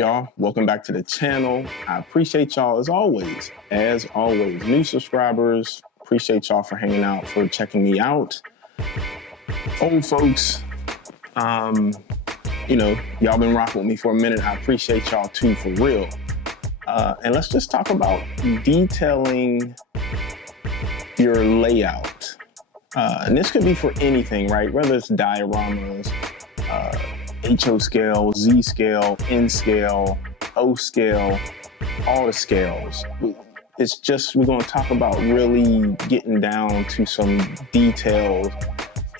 y'all? Welcome back to the channel. I appreciate y'all as always. New subscribers, appreciate y'all for hanging out, for checking me out. Old folks, y'all been rocking with me for a minute. I appreciate y'all too, for real. And let's just talk about detailing your layout. And this could be for anything, right? Whether it's dioramas, HO scale, Z scale, N scale, O scale, all the scales. It's just, we're going to talk about really getting down to some details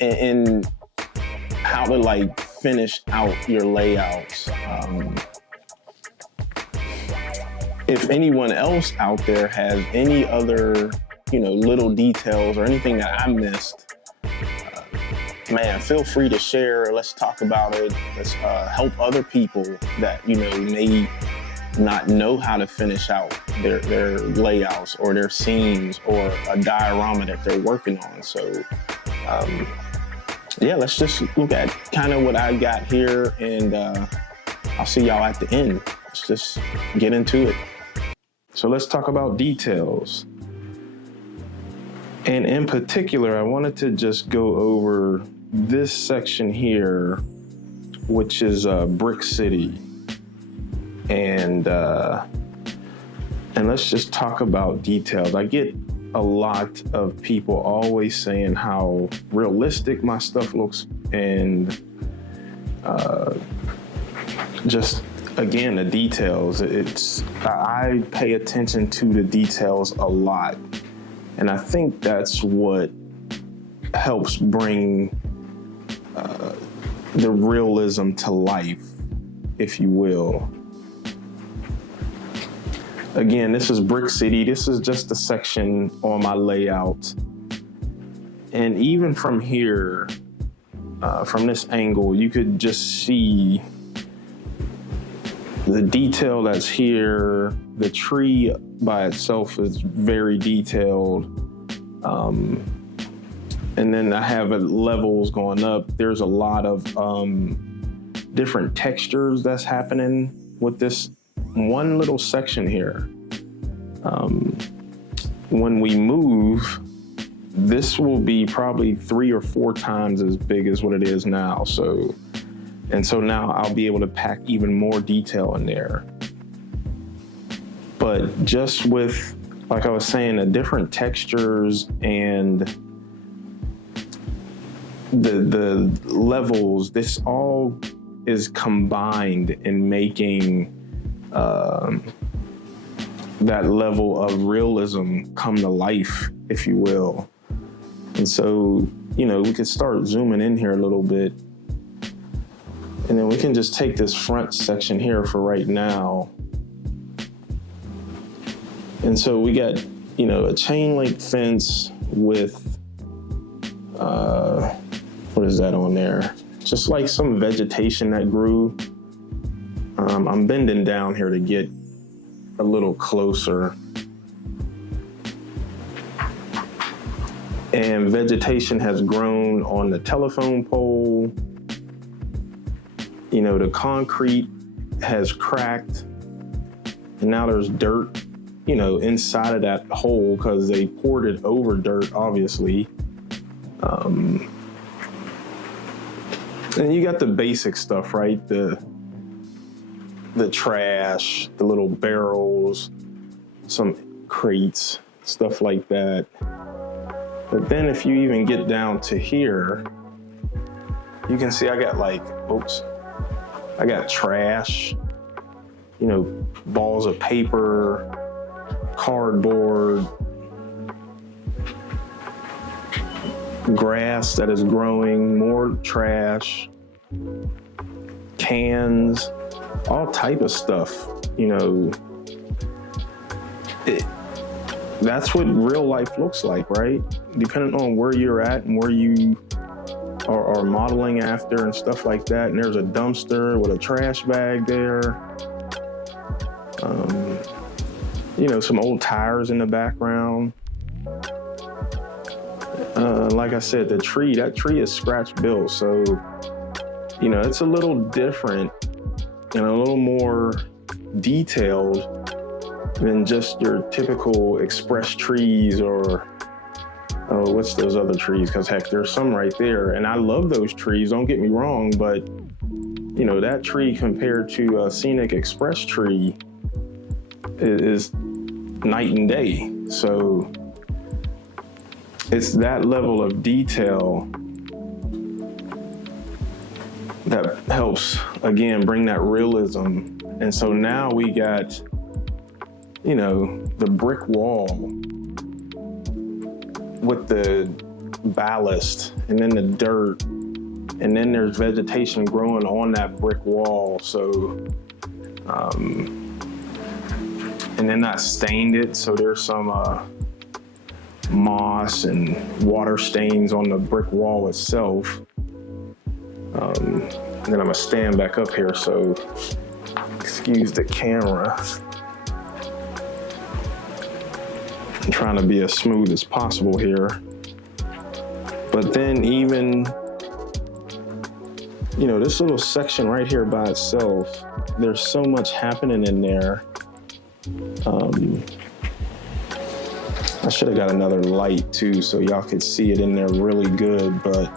and how to like finish out your layouts. If anyone else out there has any other, little details or anything that I missed, man, feel free to share. Let's talk about it. Let's help other people that, may not know how to finish out their layouts or their scenes or a diorama that they're working on. So, let's just look at kind of what I got here, and I'll see y'all at the end. Let's just get into it. So let's talk about details. And in particular, I wanted to just go over this section here, which is Brick City. And let's just talk about details. I get a lot of people always saying how realistic my stuff looks, and just again, the details. I pay attention to the details a lot. And I think that's what helps bring the realism to life, if you will. Again, this is Brick City. This is just a section on my layout. And even from here, from this angle, you could just see the detail that's here. The tree by itself is very detailed. And then I have levels going up. There's a lot of different textures that's happening with this one little section here. When we move, this will be probably 3 or 4 times as big as what it is now. So now I'll be able to pack even more detail in there. But just with, like I was saying, the different textures and the levels, this all is combined in making that level of realism come to life, if you will. And so, we could start zooming in here a little bit. And then we can just take this front section here for right now. And so we got, a chain link fence with, what is that on there? Just like some vegetation that grew. I'm bending down here to get a little closer. And vegetation has grown on the telephone pole. The concrete has cracked, and now there's dirt, inside of that hole because they poured it over dirt, obviously. And you got the basic stuff, right? The trash, the little barrels, some crates, stuff like that. But then if you even get down to here, you can see I got I got trash, balls of paper, cardboard, grass that is growing, more trash, cans, all type of stuff. That's what real life looks like, right? Depending on where you're at and where you are modeling after and stuff like that. And there's a dumpster with a trash bag there. Some old tires in the background. Like I said, that tree is scratch built. So, it's a little different and a little more detailed than just your typical express trees or what's those other trees? Because heck, there's some right there, and I love those trees. Don't get me wrong, but you know, that tree compared to a scenic express tree is night and day. So it's that level of detail that helps, again, bring that realism. And so now we got, you know, the brick wall with the ballast and then the dirt, and then there's vegetation growing on that brick wall. So, and then I stained it, so there's some moss and water stains on the brick wall itself. And then I'm gonna stand back up here, so excuse the camera. I'm trying to be as smooth as possible here. But then even, you know, this little section right here by itself, there's so much happening in there. I should have got another light too, so y'all could see it in there really good, but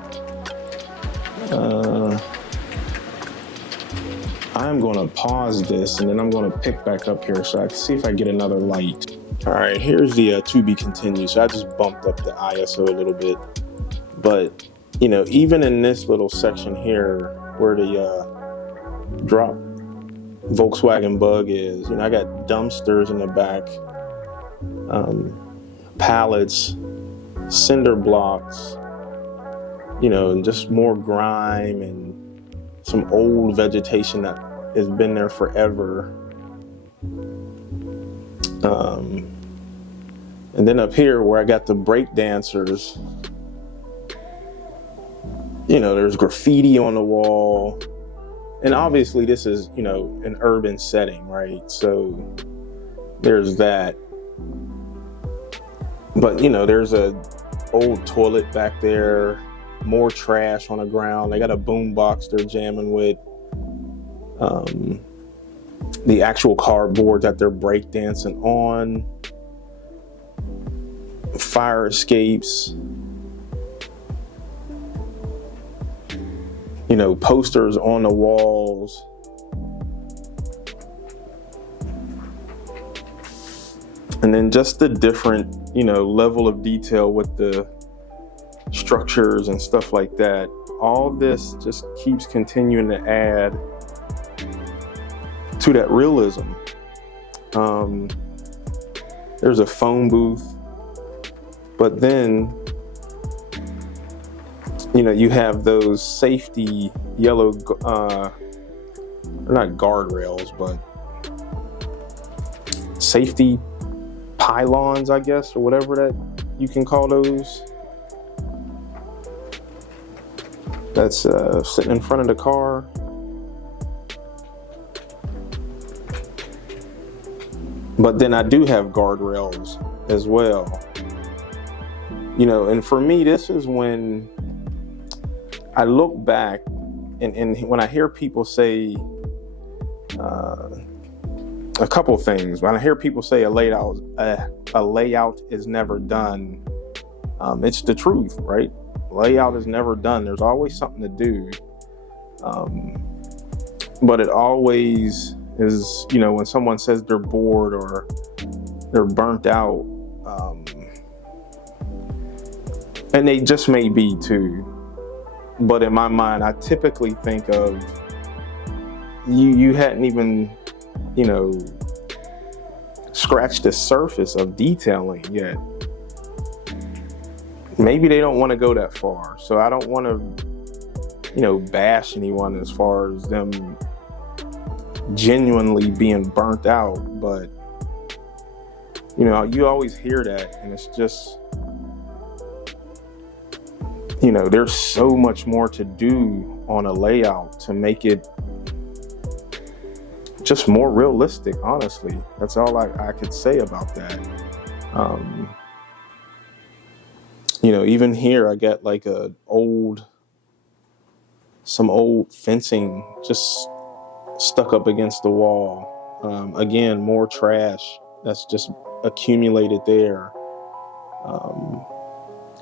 I'm gonna pause this and then I'm gonna pick back up here so I can see if I get another light. All right, here's the to be continued. So I just bumped up the ISO a little bit, but you know, even in this little section here where the drop Volkswagen Bug is, you know, I got dumpsters in the back, pallets, cinder blocks, you know, and just more grime and some old vegetation that has been there forever. And then up here where I got the break dancers, you know, there's graffiti on the wall. And obviously this is, you know, an urban setting, right? So there's that. But, you know, there's a old toilet back there, more trash on the ground. They got a boom box they're jamming with. The actual cardboard that they're breakdancing on. Fire escapes. You know, posters on the walls. And then just the different, you know, level of detail with the structures and stuff like that. All this just keeps continuing to add to that realism. There's a phone booth, but then, you know, you have those safety yellow, not guardrails, but safety pylons, I guess, or whatever that you can call those. That's sitting in front of the car. But then I do have guardrails as well. You know, and for me, this is when I look back and when I hear people say a couple things. When I hear people say a layout is never done, it's the truth, right? Layout is never done. There's always something to do. But it always is, you know, when someone says they're bored or they're burnt out, and they just may be too. But in my mind, I typically think of you hadn't even, you know, scratched the surface of detailing yet. Maybe they don't want to go that far. So I don't want to, you know, bash anyone as far as them genuinely being burnt out. But, you know, you always hear that, and it's just, you know, there's so much more to do on a layout to make it just more realistic, honestly. That's all I could say about that. You know, even here, I got like some old fencing just stuck up against the wall. Again, more trash that's just accumulated there.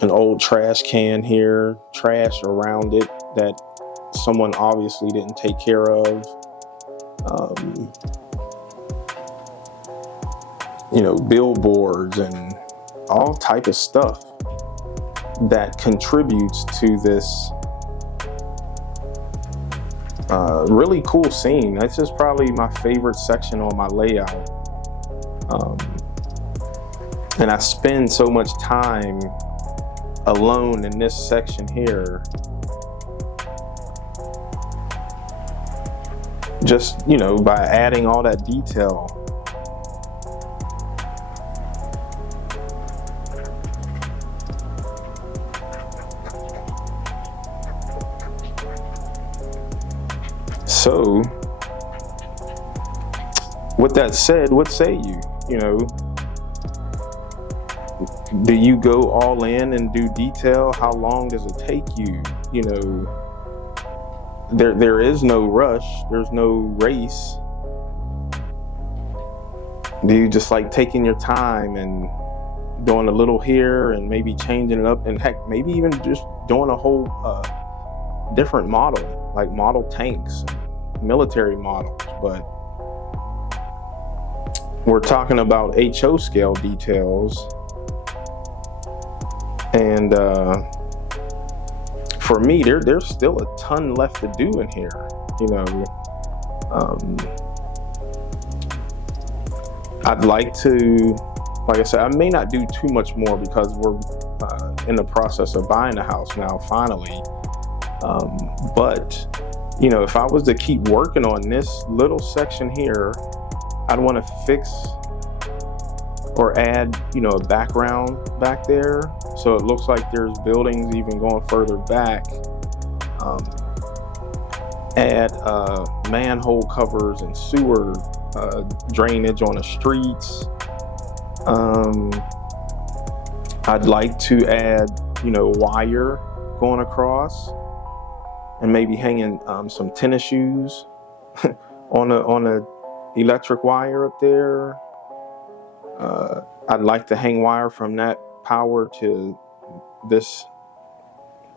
An old trash can here, trash around it that someone obviously didn't take care of. Billboards and all type of stuff that contributes to this really cool scene. This is probably my favorite section on my layout. And I spend so much time alone in this section here, just, by adding all that detail. So, with that said, what say you? Do you go all in and do detail? How long does it take you? There is no rush. There's no race. Do you just like taking your time and doing a little here and maybe changing it up, and heck, maybe even just doing a whole different model, like model tanks, military models? But we're talking about HO scale details. And for me, there's still a ton left to do in here. I'd like to, like I said, I may not do too much more because we're in the process of buying a house now, finally. But if I was to keep working on this little section here, I'd want to fix or add, a background back there, so it looks like there's buildings even going further back. Add manhole covers and sewer drainage on the streets. I'd like to add, wire going across, and maybe hanging some tennis shoes on a electric wire up there. I'd like to hang wire from that power to this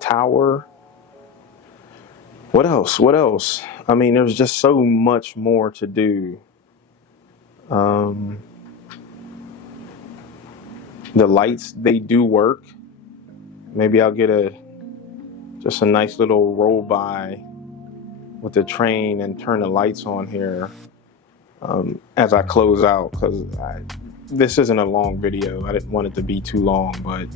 tower. What else? I mean, there's just so much more to do. The lights, they do work. Maybe I'll get just a nice little roll by with the train and turn the lights on here as I close out, because this isn't a long video. I didn't want it to be too long, but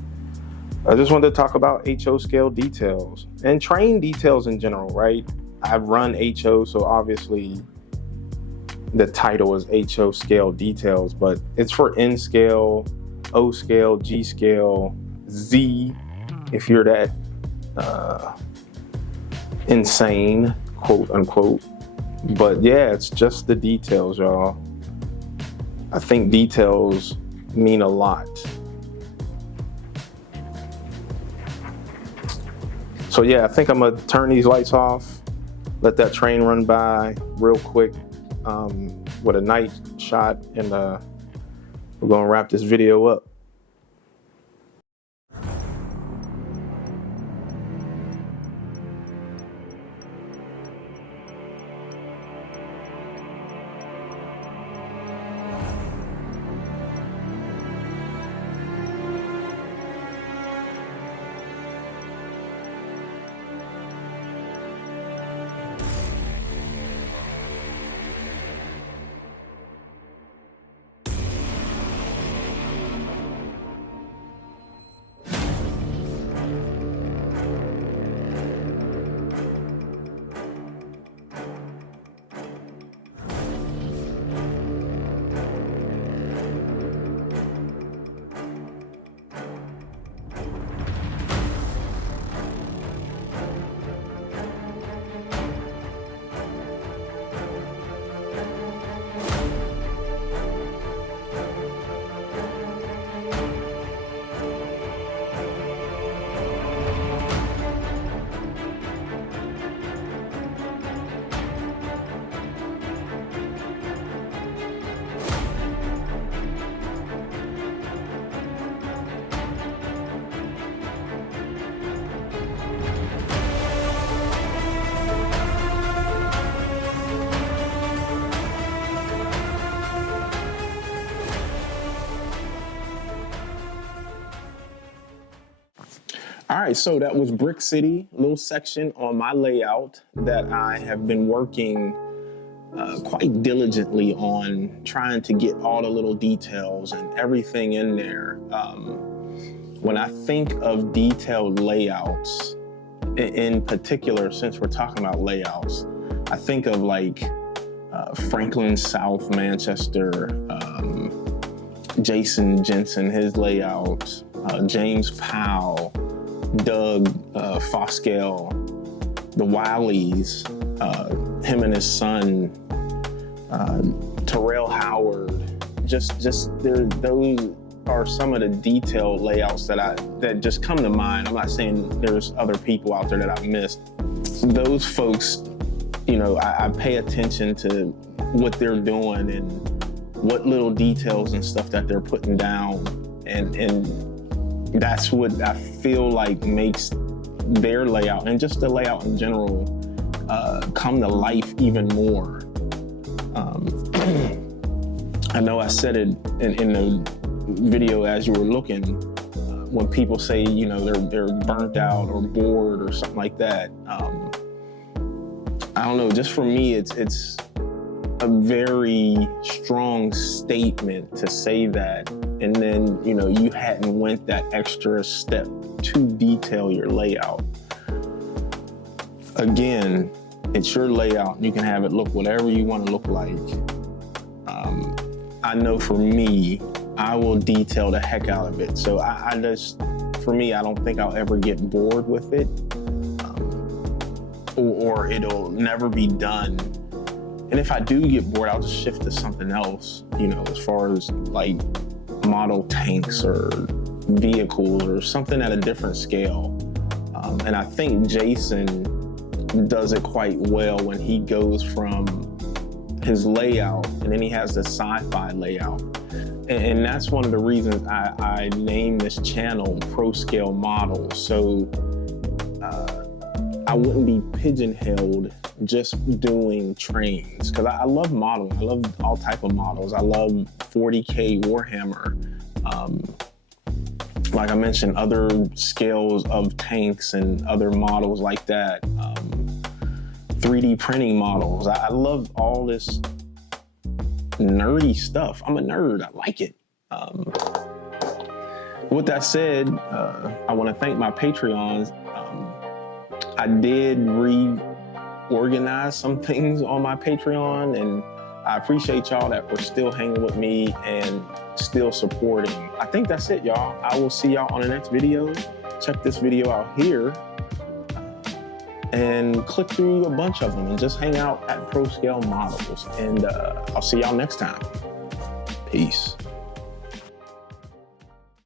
I just wanted to talk about HO scale details and train details in general, right? I run HO, so obviously the title is HO scale details, but it's for N scale, O scale, G scale, Z, if you're that insane, quote unquote. But yeah, it's just the details, y'all. I think details mean a lot. So yeah, I think I'm gonna turn these lights off, let that train run by real quick with a night shot, and we're gonna wrap this video up. All right, so that was Brick City, little section on my layout that I have been working quite diligently on, trying to get all the little details and everything in there. When I think of detailed layouts, in particular, since we're talking about layouts, I think of like Franklin South Manchester, Jason Jensen, his layout, James Powell, Doug Foskell, the Wileys, him and his son, Terrell Howard. Just those are some of the detailed layouts that just come to mind. I'm not saying there's other people out there that I've missed. Those folks, you know, I pay attention to what they're doing and what little details and stuff that they're putting down, and that's what I feel like makes their layout and just the layout in general come to life even more. I know I said it in the video as you were looking, when people say, you know, they're burnt out or bored or something like that. I don't know, just for me, it's a very strong statement to say that, and then, you know, you hadn't went that extra step to detail your layout. Again, it's your layout, and you can have it look whatever you want to look like. I know for me, I will detail the heck out of it. So I just, for me, I don't think I'll ever get bored with it, or it'll never be done. And if I do get bored, I'll just shift to something else, you know, as far as like model tanks or vehicles or something at a different scale. And I think Jason does it quite well when he goes from his layout and then he has the sci-fi layout. And that's one of the reasons I named this channel Pro Scale Models. So I wouldn't be pigeonholed just doing trains, because I love modeling. I love all type of models. I love 40K Warhammer. Like I mentioned, other scales of tanks and other models like that. 3D printing models. I love all this nerdy stuff. I'm a nerd. I like it. With that said, I want to thank my Patreons. I did reorganize some things on my Patreon, and I appreciate y'all that were still hanging with me and still supporting. I think that's it, y'all. I will see y'all on the next video. Check this video out here and click through a bunch of them and just hang out at Pro Scale Models. And I'll see y'all next time. Peace.